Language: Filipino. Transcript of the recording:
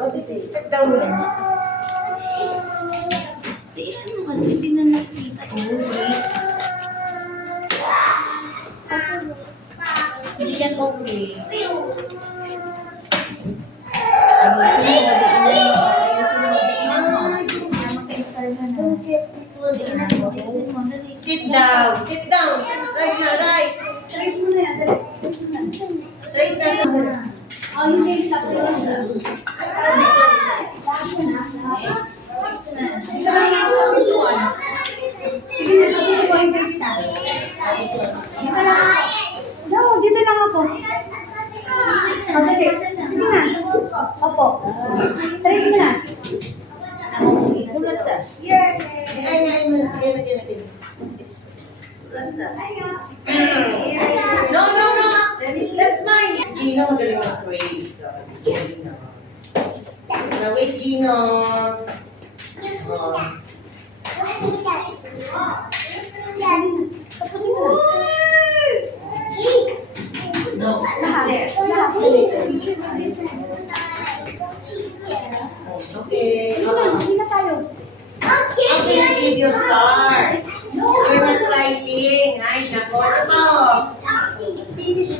Sit down na. Ito mo kasi, hindi na nakita. Hindi yan okay. Sit down. Sit down. Right na, right. Trace mo na yan. Trace mo na. Trace na. Oh, hindi. Sa trace mo na. Sige na, tapos ako yung break na. Dito lang ako. No, dito lang ako. Okay, sige na. Opo. Trace mo na. Sulat ka. Yay! Again. No. That's mine. Gino, magaling mag-praise. Si Gino. Wait, Gino. Tapusin mo na. No, Lahat. lahat. Okay. Hindi na tayo. Okay, give you star. You're not trying. Ay, nako. Ano ba? Finish